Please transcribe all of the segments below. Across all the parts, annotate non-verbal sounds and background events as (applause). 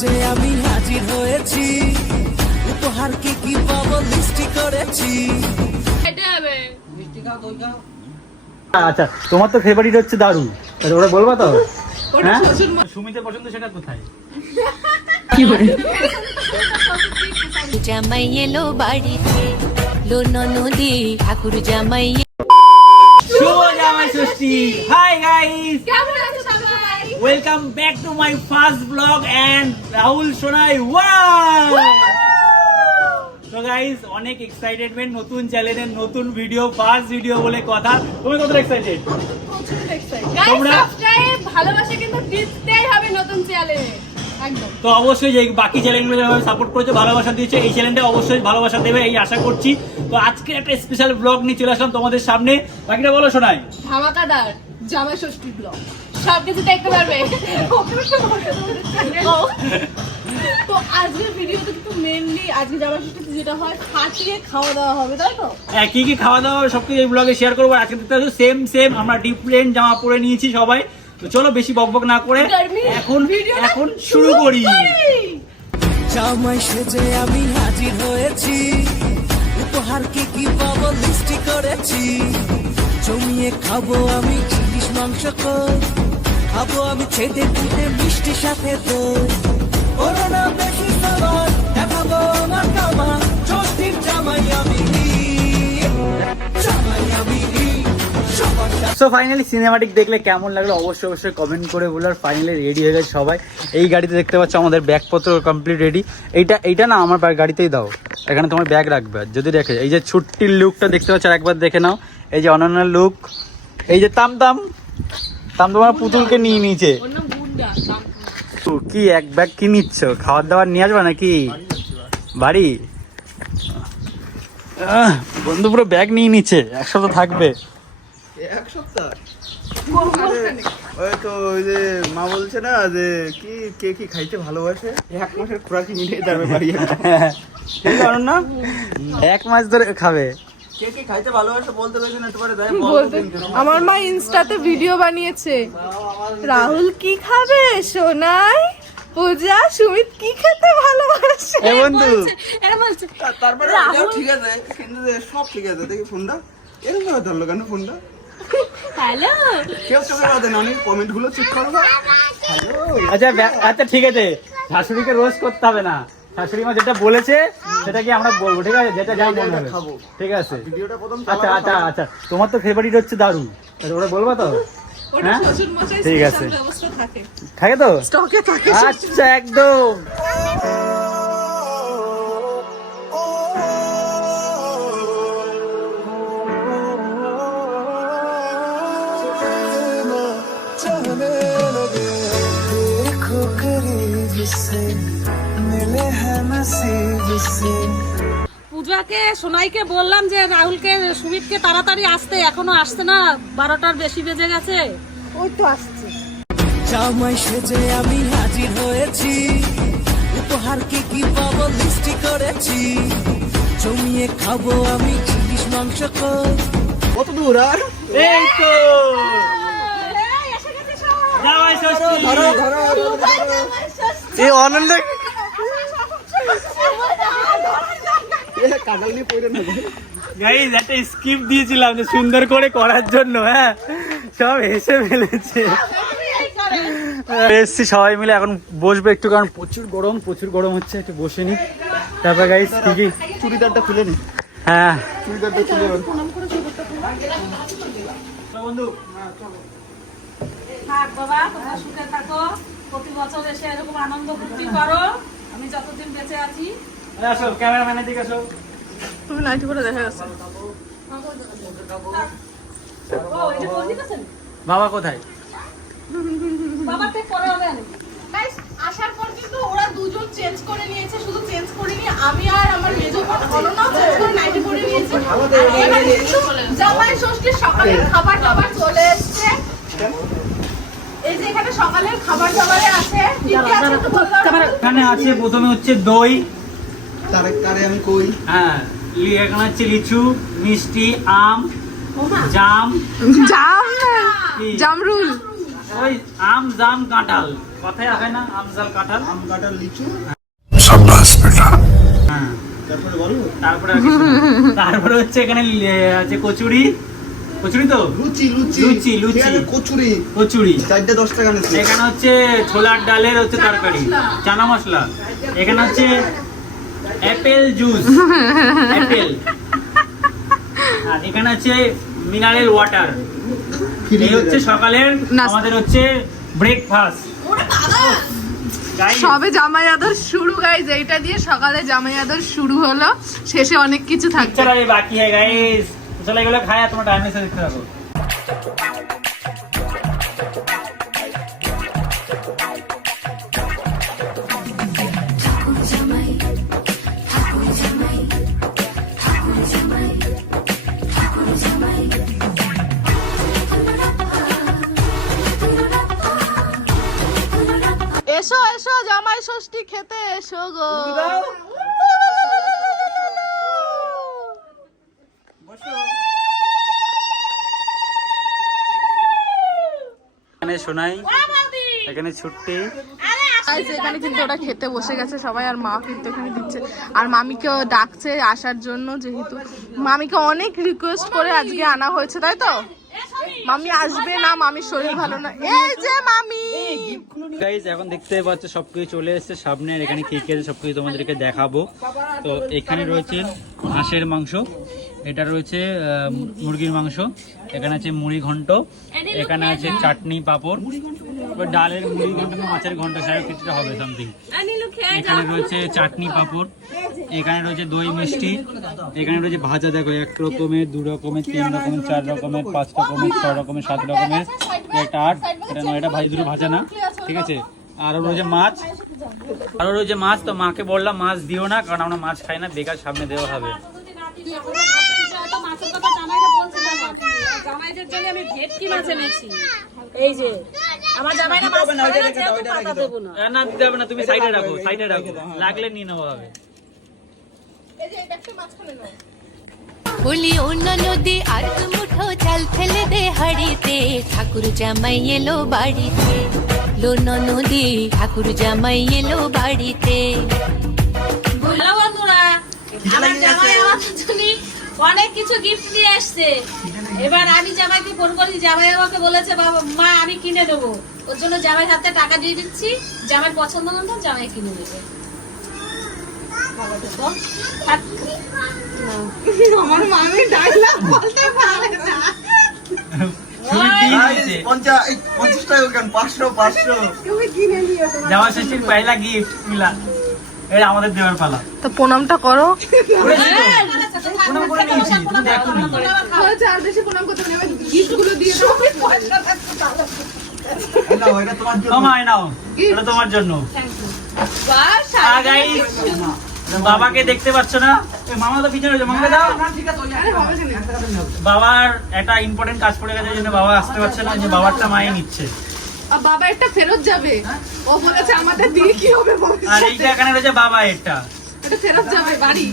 যে আমি হাজির হয়েছি উপহার কি কি পাবো লিস্টি করেছি। আচ্ছা তোমার তো ফেভারিট হচ্ছে দারু ওরা বলবা তো? হ্যাঁ? সুমিতের পছন্দ সেটা কোথায়? জামাই এলো বাড়িতে লো ননদি ঠাকুর জামাই শুভ জামাই ষষ্ঠী। হাই গাইস কেমন welcome back to my first blog and Rahul Sonai তো গাইস অনেক এক্সাইটেডমেন্ট নতুন চ্যানেলের নতুন ভিডিও ফার্স্ট ভিডিও বলে কথা। তুমি কত এক্সাইটেড তোমরা- ভালোবাসা কিন্তু দিতেই হবে নতুন চ্যানেলে তো অবশ্যই যে বাকি চ্যানেলগুলো যেভাবে সাপোর্ট করেছে ভালোবাসা দিয়েছে এই চ্যানেলটা অবশ্যই ভালোবাসা দেবে এই আশা করছি। তো আজকে একটা স্পেশাল ব্লগ নিয়ে চলে আসলাম তোমাদের সামনে। বাকিটা বলো শোনাই ধামাকাদার জামাই ষষ্ঠী ব্লগ সব কিছু দেখতে পারবে তো আজকের ভিডিওতে কিন্তু মেনলি আজকে ষষ্ঠীতে যেটা হয় খাটিয়ে খাওয়া দাওয়া হবে তাই তো? হ্যাঁ কি কি খাওয়া দাওয়া সব কিছু এই ব্লগে শেয়ার করব। আজকে দেখতে পাচ্ছ সেম সেম আমরা ডিফারেন্ট জামা পরে নিয়েছি সবাই। তো চলো বেশি বকবক না করে এখন এখন শুরু করি। জামাই সেজে আমি হাজির হয়েছি। উপহার কি কি পাবো লিস্টি করেছি। জমিয়ে খাব আমি মাংস কই খাব আমি ছেদে পিঠে মিষ্টি সাথে দই। বেশি সবার, দেখাবো আমার জামাই আমি সো ফাইনালি সিনেমাটিক দেখলে কেমন লাগল অবশ্যই অবশ্যই কমেন্ট করে বলো আর ফাইনালি রেডি হয়ে গেছে সবাই। এই গাড়িতে দেখতে পাচ্ছ আমাদের ব্যাগপত্র কমপ্লিট রেডি এইটা এইটা না আমার গাড়িতেই দাও। এখানে তোমার ব্যাগ রাখবে। আর যদি দেখে, এই যে ছুট্টির লুকটা দেখতে পাচ্ছ, আর একবার দেখে নাও। এই যে অনন্য লুক এই যে তাম তাম তোমার পুতুলকে নিয়ে নিয়েছে। কি এক ব্যাগ কি নিচ্ছ? খাবার দাবার নিয়ে আসবা নাকি? বাড়ি? বন্ধু পুরো ব্যাগ নিয়ে নিচ্ছে এক সপ্তাহ থাকবে। এক সপ্তাহ? ওই তো ওই যে মা বলছে না যে কি কে কি খাইতে ভালোবাসে? এক মাসের খোরাকি মিলিয়ে যাবে বাড়ি। (laughs) না? এক মাস ধরে খাবে। কে কি খাইতে ভালোবাসে বলতে পেরেছে না তোমার বলতে? আমার মা ইনস্টাতে ভিডিও বানিয়েছে। রাহুল কি খাবে? সোনাই পূজা সুমিত কি খেতে ভালোবাসে? এ বন্ধু। এরা বলছে তারপরে ঠিক আছে কিন্তু সব ঠিক আছে দেখি ফোনটা। এরকম ভাবে ধরলো কেন ফোনটা? হ্যালো। কেউ চোখে বাদে না অনেক কমেন্টগুলো চেক করব আচ্ছা আচ্ছা ঠিক আছে। শাশুড়িকে রোজ করতে হবে না। শাশুড়ি মা যেটা বলেছে সেটা কি আমরা বলব? ঠিক আছে? যেটা যা মনে হবে। ঠিক আছে। আচ্ছা আচ্ছা আচ্ছা। তোমার তো ফেভারিট হচ্ছে দারু ওটা ওরা বলবা তো? হ্যাঁ? ঠিক আছে। থাকে। থাকে তো? আচ্ছা একদম। পূজাকে সোনাইকে বললাম যে রাহুলকে সুমিতকে তাড়াতাড়ি আসতে। এখনও আসছে না বারোটার বেশি বেজে গেছে। ওই তো আসছে। জামাই সেজে আমি হাজির হয়েছি। উপহার কি কি পাবো লিস্টি করেছি। জমিয়ে খাব আমি ইলিশ মাংস কই কত দূর আর? এই তো। এই অনন্দ কাটাল নিয়ে পড়ে না গাইজ একটা স্কিপ দিয়েছিলাম যে সুন্দর করে করার জন্য হ্যাঁ? সব হেসে ফেলেছে। এসছি সবাই মিলে এখন বসবে একটু কারণ প্রচুর গরম প্রচুর গরম হচ্ছে একটু বসে নি তারপর গাইজ কি কি? চুড়িদারটা খুলে নি। হ্যাঁ। চুড়িদারটা খুলে বন্ধু। থাক বাবা তোমরা সুখে থাকো। প্রতি বছর এসে এরকম আনন্দ ফুর্তি করো। আমি যতদিন বেঁচে আছি আসো ক্যামেরাম্যানের দিকে আসো। তুমি নাইটি করে দেখা যাচ্ছে। ও এটা করে দিতেছেন বাবা কোথায়? বাবা ঠিক হবে না আসার পর কিন্তু ওরা দুজন চেঞ্জ করে নিয়েছে শুধু চেঞ্জ করিনি আমি আর আমার মেজো বোন অনন্যাও চেঞ্জ করে নাইটি পরে নিয়েছি। আর এবার কিন্তু জামাই ষষ্ঠীর সকালের খাবার দাবার চলে এসেছে। এই যে এখানে সকালের খাবার দাবারে আছে। এখানে আছে প্রথমে হচ্ছে দই তারে তারে আমি কই? হ্যাঁ লি- এখানে হচ্ছে লিচু মিষ্টি আম জাম। জাম? জামরুল। ওই আম জাম কাঁঠাল। কথায় আসে না আমজাল কাঁঠাল। আম কাঁঠাল লিচু? হ্যাঁ। তারপরে বলো। হচ্ছে এখানে লে- আছে কচুরি। কচুরি তো? লুচি লুচি। লুচি, লুচি। কচুরি। কচুরি। চারটে দশ টাকা নিচ্ছে। এখানে হচ্ছে ছোলার ডালের হচ্ছে তরকারি। চানা মশলা। এখানে হচ্ছে অ্যাপেল জুস অ্যাপেল আর এখানে আছে মিনারেল ওয়াটার এই হচ্ছে সকালের আমাদের হচ্ছে ব্রেকফাস্ট সবে জামাই আদর শুরু গাইজ এইটা দিয়ে সকালে জামাই আদর শুরু হলো। শেষে অনেক কিছু থাকছে। বাকি হ্যাঁ গাইজ চলে এগুলো খায় তোমার টাইমে দেখতে থাকো। এসো গো এখানে শোনাই এখানে ছুট্টি। এখানে কিন্তু ওরা খেতে বসে গেছে সবাই আর মা কিন্তু এখানে দিচ্ছে। আর মামিকেও ডাকছে আসার জন্য যেহেতু। মামিকে অনেক রিকোয়েস্ট করে আজকে আনা হয়েছে তাই তো? মামি আসবে না মামির শরীর ভালো না। এই যে মামি! গাইজ এখন দেখতে পাচ্ছ, সবকিছু চলে এসছে সামনে এখানে কি কি সবকিছু তোমাদেরকে দেখাবো। তো এখানে রয়েছে হাঁসের মাংস, এটা রয়েছে মুরগির মাংস, এখানে আছে মুড়ি ঘন্ট এখানে আছে চাটনি পাঁপড় ডালের মুড়ি ঘন্ট মাছের ঘন্ট সাহেব কিছুটা হবে সামথিং এখানে রয়েছে চাটনি পাঁপড়, এখানে রয়েছে দই মিষ্টি, এখানে রয়েছে ভাজা, দেখো এক রকমের, দু রকমের, তিন রকমের, চার রকমের, পাঁচ রকমের, ছ রকমের, সাত রকমের একটা আট, এটা নয়, এটা ভাজি দুটো ভাজা না, ঠিক আছে? আরও রয়েছে মাছ আরও রয়েছে মাছ, তো মাকে বললাম মাছ দিও না, কারণ আমরা মাছ খাই না, বেকার সামনে দেওয়া হবে। এই যে আমার জামাইরা মাছ খাবে না যেহেতু পাতা দেবো না। দিতে হবে না তুমি সাইডে রাখো সাইডে রাখো লাগলে নিয়ে নেওয়া হবে। বলি অন্য নদী আর দু মুঠো চাল ফেলে দে হাড়িতে ঠাকুর জামাই এলো বাড়িতে লো নদী ঠাকুর জামাই এলো বাড়িতে বন্ধুরা আমার জামাই আমার অনেক কিছু গিফট নিয়ে আসছে। এবার আমি জামাইকে ফোন করি জামাই আমাকে বলেছে বাবা মা আমি কিনে দেবো ওর জন্য জামাই হাতে টাকা দিয়ে দিচ্ছি জামাই পছন্দ মতো জামাই কিনে দেবে। আমার মামি বলতে পারে না। আমাদের দেওয়ার পালা। তো প্রণামটা করো। প্রণাম করে নিয়েছি তুমি দেখো নি। হয়েছে আর বেশি প্রণাম করতে হবে গিফটগুলো দিয়ে দাও পয়সা থাকতে তাহলে। না এটা তোমার জন্য। তোমায় নাও এটা তোমার জন্য। বাবাকে দেখতে পাচ্ছ না? মামা তো পিছনে রয়েছে মামাকে দাও। বাবার একটা ইম্পর্টেন্ট কাজ পড়ে গেছে জন্য বাবা আসতে পারছে না যে বাবারটা মায়ে নিচ্ছে। বাবা একটা ফেরত যাবে। ও বলেছে আমাদের দিয়ে কি হবে আর এইটা এখানে রয়েছে বাবা এটা এটা ফেরত যাবে বাড়ি।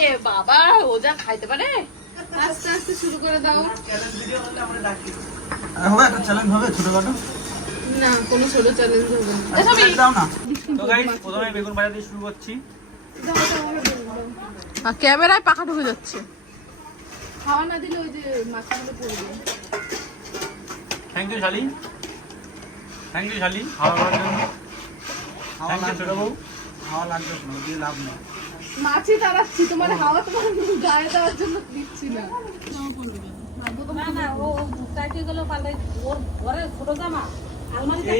রে বাবা ও যা খাইতে পারে। আস্তে আস্তে শুরু করে দাও। আর হবে একটা চ্যালেঞ্জ হবে ছোটখাটো। না কোনো ছোট চ্যালেঞ্জ হবে না। দাও না। তো গাইস প্রথমে বেগুন ভাজা দিয়ে শুরু করছি। আর ক্যামেরায় পাখা ঢুকে যাচ্ছে। খাওয়া না দিলে ওই যে মধ্যে পড়বে থ্যাংক ইউ শালি থ্যাংক ইউ শালি খাওয়া খাওয়ার জন্য। থ্যাংক ইউ ছোট বউ। খাওয়া লাগবে না দিয়ে লাভ নেই। মাছি তাড়াচ্ছি তোমার হাওয়া তোমার গায়ে দেওয়ার জন্য দিচ্ছি না। না না ও গেল ওর ঘরে জামা আলমারিতে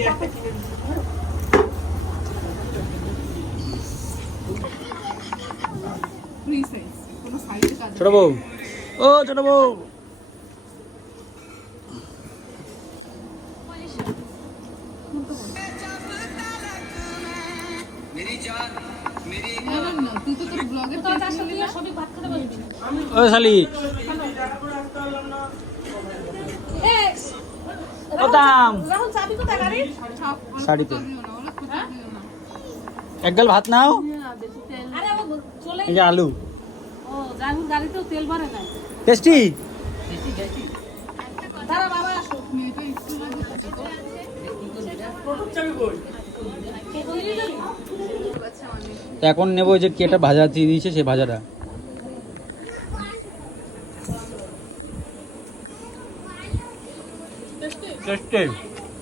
ছোট বউ। ও ছোট বউ সবই ভাত ও শালি। দাম। রাহুল চাবি কোথায় গাড়ির? শাড়িতে। এক গাল ভাত নাও। আলু। গাড়িতেও তেল ভরে নাই। টেস্টি? এখন নেব ওই যে কেটা ভাজা দিয়ে দিয়েছে সেই ভাজাটা।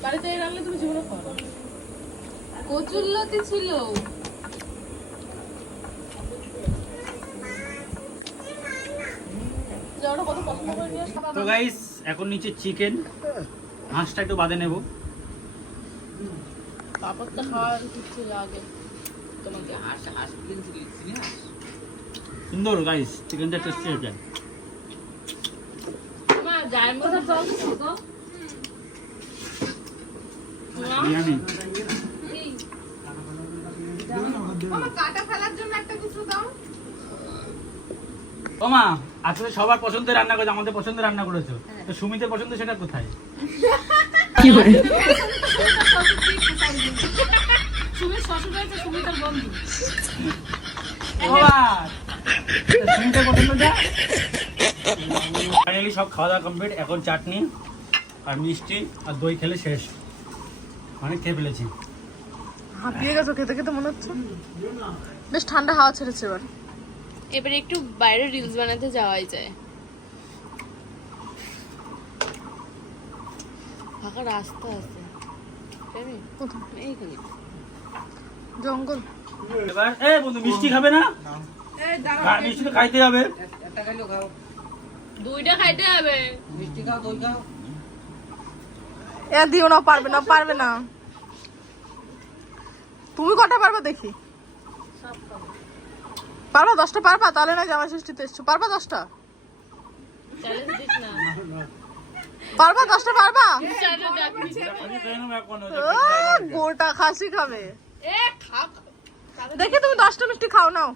বাড়িতে রান্না তুমি জীবনে খাও কচুর লতি ছিল। তো গাইস এখন নিচে চিকেন হাঁসটা একটু বাদে নেব। পাপড়টা খাওয়ার কিছু লাগে। সুন্দর গাইস চিকেনটা টেস্টি হয়েছে মা যার মধ্যে জল দিছো তো? বিরিয়ানি। কাটা ফেলার জন্য একটা কিছু দাও। ও আসলে সবার পছন্দের রান্না করেছ আমাদের পছন্দের রান্না করেছ। তো সুমিতের পছন্দ সেটা কোথায়? সুমির শ্বশুর হয়েছে সুমিতার বন্ধু। সুমিতের পছন্দটা ফাইনালি সব খাওয়া দাওয়া কমপ্লিট এখন চাটনি আর মিষ্টি আর দই খেলে শেষ। অনেক খেয়ে ফেলেছি। হাঁপিয়ে গেছো খেতে খেতে মনে হচ্ছে? বেশ ঠান্ডা হাওয়া ছেড়েছে এবার। এবারে একটু বাইরে রিলস বানাতে যাওয়াই যায়। ফাঁকা রাস্তা আছে? এইখানে। জঙ্গল। এবার এ বন্ধু মিষ্টি খাবে না? হ্যাঁ, মিষ্টি তো খাইতে হবে। দুইটা খাইতে হবে। এ দিও না পারবে না পারবে না। তুমি কটা পারবে দেখি? পারবা দশটা পারবা তাহলে না জামা ষষ্ঠীতে এসছো। পারবা দশটা? চ্যালেঞ্জ পারবা দশটা পারবা? গোটা খাসি খাবে। দেখে দেখি তুমি দশটা মিষ্টি খাও নাও।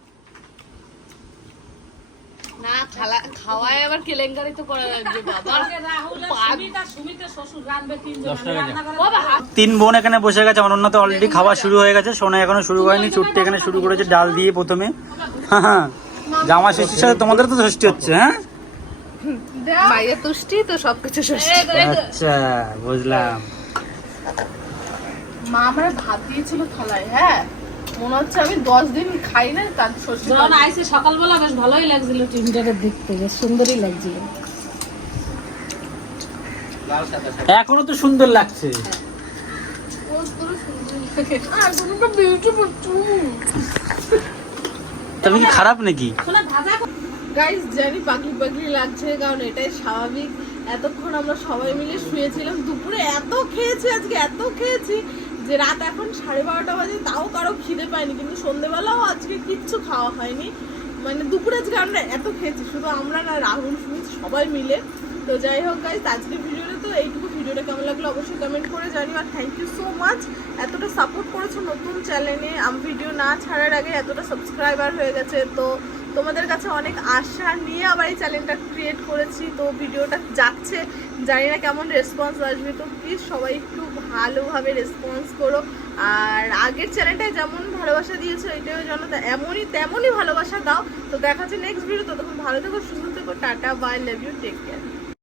না খালা খাওয়ায় আবার কেলেঙ্কারি তো করা লাগবে বাবা। তিন বোন এখানে বসে গেছে অনন্যা তো অলরেডি খাওয়া শুরু হয়ে গেছে সোনা এখনও শুরু হয়নি চুট্টি এখানে শুরু করেছে ডাল দিয়ে প্রথমে। (laughs) হ্যাঁ, হ্যাঁ। জামা ষষ্ঠীর সাথে তোমাদের তো ষষ্ঠী হচ্ছে হ্যাঁ? মায়ের তুষ্টি তো সবকিছু ষষ্ঠী। আচ্ছা বুঝলাম। মা আমার ভাত দিয়েছিল থালায় হ্যাঁ? মনে হচ্ছে আমি দশ দিন খাই না তার ষষ্ঠী যখন আইসে সকালবেলা বেশ ভালোই লাগছিল টিভিটাকে দেখতে বেশ সুন্দরই লাগছিল। এখনও তো সুন্দর লাগছে। তুমি কি খারাপ নাকি? গাইস জানি পাগলি পাগলি লাগছে কারণ এটাই স্বাভাবিক। এতক্ষণ আমরা সবাই মিলে শুয়েছিলাম দুপুরে এত খেয়েছি আজকে এত খেয়েছি। যে রাত এখন সাড়ে বারোটা বাজে, তাও কারও খিদে পায়নি, কিন্তু সন্ধেবেলাও আজকে কিচ্ছু খাওয়া হয়নি। মানে দুপুরে আজকে আমরা এত খেয়েছি, শুধু আমরা না, রাহুল, সুমিত, সবাই মিলে। তো যাই হোক গাইস আজকের ভিডিওটা তো এইটুকু। ভিডিওটা কেমন লাগল অবশ্যই কমেন্ট করে জানিও, আর থ্যাংক ইউ সো মাচ এতটা সাপোর্ট করেছ নতুন চ্যানেলে আমি ভিডিও না ছাড়ার আগে এতটা সাবস্ক্রাইবার হয়ে গেছে। তো তোমাদের কাছে অনেক আশা নিয়ে আবার এই চ্যানেলটা ক্রিয়েট করেছি। তো ভিডিওটা যাচ্ছে, জানি না কেমন রেসপন্স আসবে। তো প্লিজ সবাই একটু ভালোভাবে রেসপন্স করো। আর আগের চ্যানেলটায় যেমন ভালোবাসা দিয়েছ, এটাও যেন এমনই, তেমনই ভালোবাসা দাও। তো দেখা হচ্ছে নেক্সট ভিডিও তো তখন ভালো থেকো, সুস্থ থেকো, tata bye love you take care